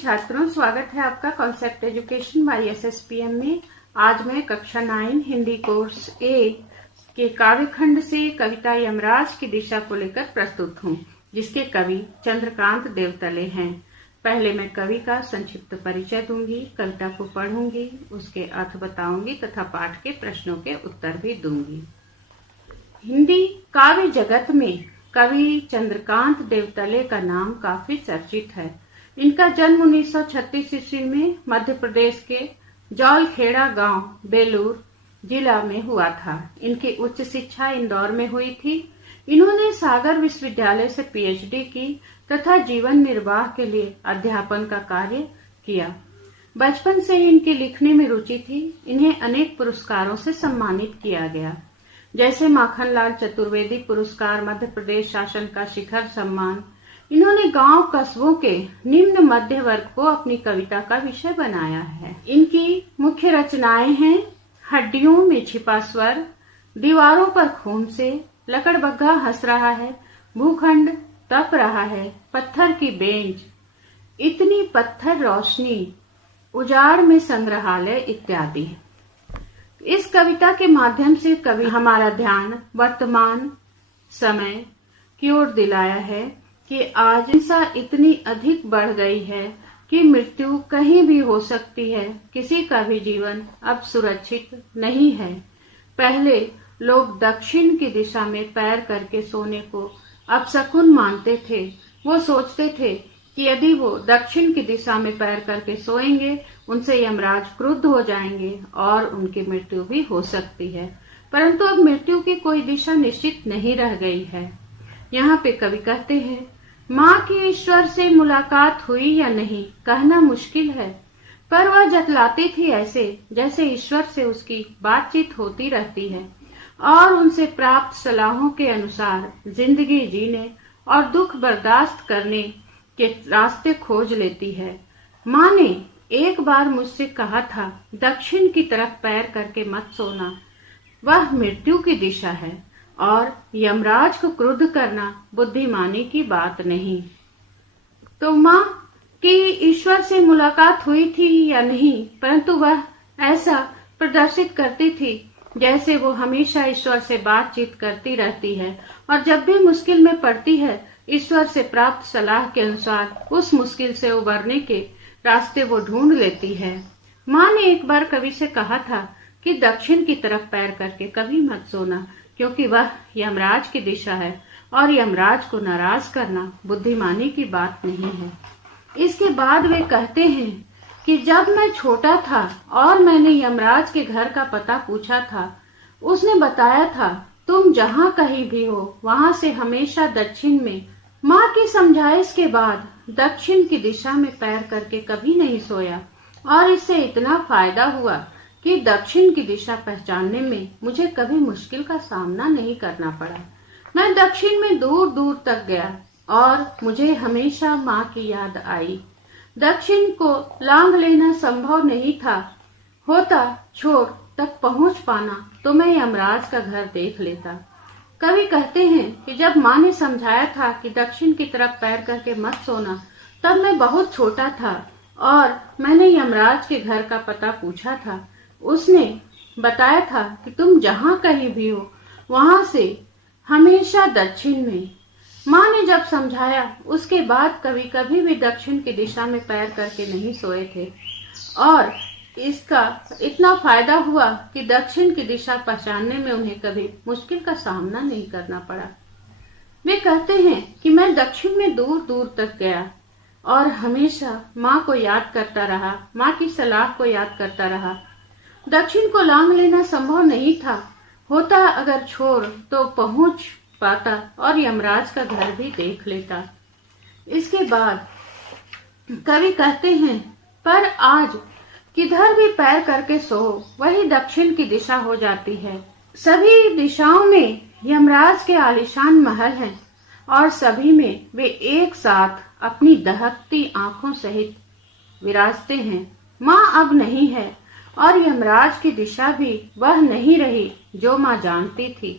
छात्रों, स्वागत है आपका कॉन्सेप्ट एजुकेशन बाय एसएसपीएम में। आज मैं कक्षा 9 हिंदी कोर्स ए के काव्यखंड से कविता यमराज की दिशा को लेकर प्रस्तुत हूँ, जिसके कवि चंद्रकांत देवतले हैं। पहले मैं कवि का संक्षिप्त परिचय दूंगी, कविता को पढ़ूंगी, उसके अर्थ बताऊंगी तथा पाठ के प्रश्नों के उत्तर भी दूंगी। हिंदी काव्य जगत में कवि चंद्रकांत देवतले का नाम काफी चर्चित है। इनका जन्म 1936 ईस्वी में मध्य प्रदेश के जौलखेड़ा गांव बेलूर जिला में हुआ था। इनकी उच्च शिक्षा इंदौर में हुई थी। इन्होंने सागर विश्वविद्यालय से पीएचडी की तथा जीवन निर्वाह के लिए अध्यापन का कार्य किया। बचपन से ही इनकी लिखने में रुचि थी। इन्हें अनेक पुरस्कारों से सम्मानित किया गया, जैसे माखनलाल चतुर्वेदी पुरस्कार, मध्य प्रदेश शासन का शिखर सम्मान। इन्होंने गांव कस्बों के निम्न मध्य वर्ग को अपनी कविता का विषय बनाया है। इनकी मुख्य रचनाएं हैं हड्डियों में छिपा स्वर, दीवारों पर खून से, लकड़बग्घा हंस रहा है, भूखंड तप रहा है, पत्थर की बेंच, इतनी पत्थर रोशनी, उजाड़ में संग्रहालय इत्यादि। इस कविता के माध्यम से कवि हमारा ध्यान वर्तमान समय की ओर दिलाया है कि आज हिंसा इतनी अधिक बढ़ गई है कि मृत्यु कहीं भी हो सकती है। किसी का भी जीवन अब सुरक्षित नहीं है। पहले लोग दक्षिण की दिशा में पैर करके सोने को अपशकुन मानते थे। वो सोचते थे कि यदि वो दक्षिण की दिशा में पैर करके सोएंगे, उनसे यमराज क्रुद्ध हो जाएंगे और उनकी मृत्यु भी हो सकती है। परंतु अब मृत्यु की कोई दिशा निश्चित नहीं रह गई है। यहाँ पे कवि कहते हैं, माँ की ईश्वर से मुलाकात हुई या नहीं कहना मुश्किल है, पर वह जतलाती थी ऐसे जैसे ईश्वर से उसकी बातचीत होती रहती है और उनसे प्राप्त सलाहों के अनुसार जिंदगी जीने और दुख बर्दाश्त करने के रास्ते खोज लेती है। माँ ने एक बार मुझसे कहा था, दक्षिण की तरफ पैर करके मत सोना, वह मृत्यु की दिशा है और यमराज को क्रुद्ध करना बुद्धिमानी की बात नहीं। तो माँ की ईश्वर से मुलाकात हुई थी या नहीं, परंतु वह ऐसा प्रदर्शित करती थी जैसे वो हमेशा ईश्वर से बातचीत करती रहती है और जब भी मुश्किल में पड़ती है, ईश्वर से प्राप्त सलाह के अनुसार उस मुश्किल से उबरने के रास्ते वो ढूंढ लेती है। माँ ने एक बार कवि से कहा था कि दक्षिण की तरफ पैर करके कभी मत सोना, क्योंकि वह यमराज की दिशा है और यमराज को नाराज करना बुद्धिमानी की बात नहीं है। इसके बाद वे कहते हैं कि जब मैं छोटा था और मैंने यमराज के घर का पता पूछा था, उसने बताया था तुम जहाँ कहीं भी हो वहां से हमेशा दक्षिण में। माँ की समझाइश के बाद दक्षिण की दिशा में पैर करके कभी नहीं सोया और इससे इतना फायदा हुआ कि दक्षिण की दिशा पहचानने में मुझे कभी मुश्किल का सामना नहीं करना पड़ा। मैं दक्षिण में दूर दूर तक गया और मुझे हमेशा माँ की याद आई। दक्षिण को लांघ लेना संभव नहीं था। होता छोर तक पहुंच पाना तो मैं यमराज का घर देख लेता। कवि कहते हैं कि जब माँ ने समझाया था कि दक्षिण की तरफ पैर करके मत सोना, तब मैं बहुत छोटा था और मैंने यमराज के घर का पता पूछा था। उसने बताया था कि तुम जहाँ कहीं भी हो वहां से हमेशा दक्षिण में। माँ ने जब समझाया, उसके बाद कवि कभी भी दक्षिण की दिशा में पैर करके नहीं सोए थे और इसका इतना फायदा हुआ कि दक्षिण की दिशा पहचानने में उन्हें कभी मुश्किल का सामना नहीं करना पड़ा। वे कहते हैं कि मैं दक्षिण में दूर दूर तक गया और हमेशा माँ को याद करता रहा, माँ की सलाह को याद करता रहा। दक्षिण को लांघ लेना संभव नहीं था। होता अगर छोर तो पहुंच पाता और यमराज का घर भी देख लेता। इसके बाद कवि कहते हैं, पर आज किधर भी पैर करके सो वही दक्षिण की दिशा हो जाती है। सभी दिशाओं में यमराज के आलीशान महल हैं और सभी में वे एक साथ अपनी दहकती आंखों सहित विराजते हैं। माँ अब नहीं है और यमराज की दिशा भी वह नहीं रही जो माँ जानती थी।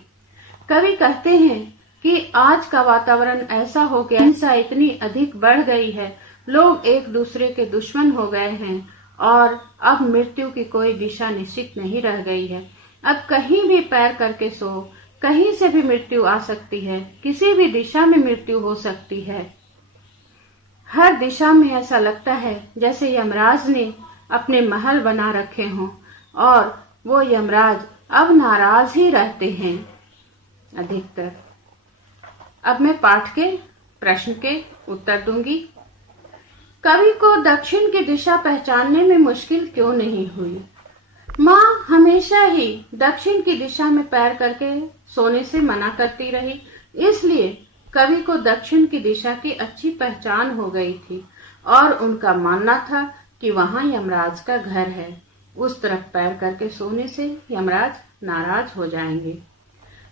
कवि कहते हैं कि आज का वातावरण ऐसा हो गया, हिंसा इतनी अधिक बढ़ गई है लोग एक दूसरे के दुश्मन हो गए हैं और अब मृत्यु की कोई दिशा निश्चित नहीं रह गई है। अब कहीं भी पैर करके सो, कहीं से भी मृत्यु आ सकती है, किसी भी दिशा में मृत्यु हो सकती है। हर दिशा में ऐसा लगता है जैसे यमराज ने अपने महल बना रखे हों और वो यमराज अब नाराज ही रहते हैं अधिकतर। अब मैं पाठ के प्रश्न के उत्तर दूंगी। कवि को दक्षिण की दिशा पहचानने में मुश्किल क्यों नहीं हुई? माँ हमेशा ही दक्षिण की दिशा में पैर करके सोने से मना करती रही, इसलिए कवि को दक्षिण की दिशा की अच्छी पहचान हो गई थी और उनका मानना था कि वहां यमराज का घर है। उस तरफ पैर करके सोने से यमराज नाराज हो जाएंगे।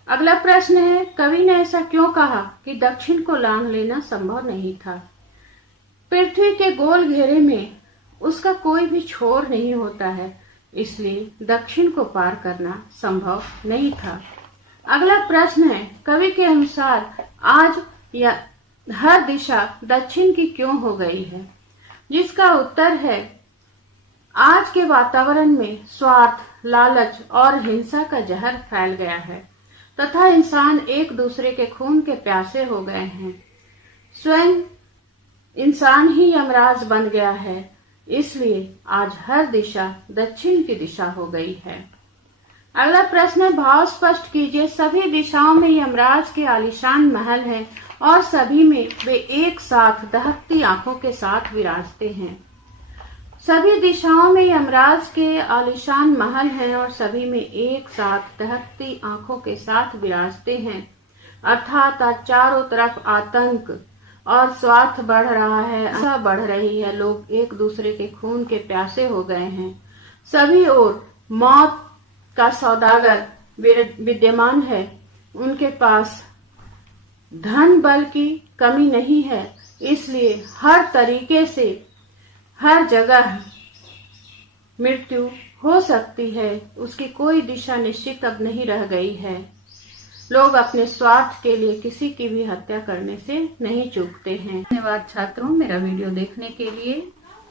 अगला प्रश्न है, कवि ने ऐसा क्यों कहा कि दक्षिण को लांघ लेना संभव नहीं था? पृथ्वी के गोल घेरे में उसका कोई भी छोर नहीं होता है, इसलिए दक्षिण को पार करना संभव नहीं था। अगला प्रश्न है, कवि के अनुसार आज हर दिशा दक्षिण की क्यों हो गई है? जिसका उत्तर है, आज के वातावरण में स्वार्थ, लालच और हिंसा का जहर फैल गया है तथा इंसान एक दूसरे के खून के प्यासे हो गए हैं। स्वयं इंसान ही यमराज बन गया है, इसलिए आज हर दिशा दक्षिण की दिशा हो गई है। अगला प्रश्न है, भाव स्पष्ट कीजिए। सभी दिशाओं में यमराज के आलीशान महल है और सभी में वे एक साथ दहकती आंखों के साथ विराजते हैं। सभी दिशाओं में यमराज के आलीशान महल हैं और सभी में एक साथ दहकती आंखों के साथ विराजते हैं, अर्थात चारों तरफ आतंक और स्वार्थ बढ़ रहा है, आशा बढ़ रही है। लोग एक दूसरे के खून के प्यासे हो गए हैं। सभी ओर मौत का सौदागर विद्यमान है। उनके पास धन बल की कमी नहीं है, इसलिए हर तरीके से हर जगह मृत्यु हो सकती है। उसकी कोई दिशा निश्चित अब नहीं रह गई है। लोग अपने स्वार्थ के लिए किसी की भी हत्या करने से नहीं चूकते हैं। धन्यवाद छात्रों मेरा वीडियो देखने के लिए।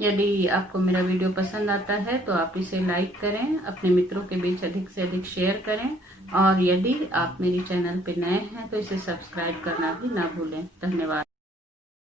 यदि आपको मेरा वीडियो पसंद आता है तो आप इसे लाइक करें, अपने मित्रों के बीच अधिक से अधिक शेयर करें और यदि आप मेरी चैनल पर नए हैं तो इसे सब्सक्राइब करना भी ना भूलें। धन्यवाद।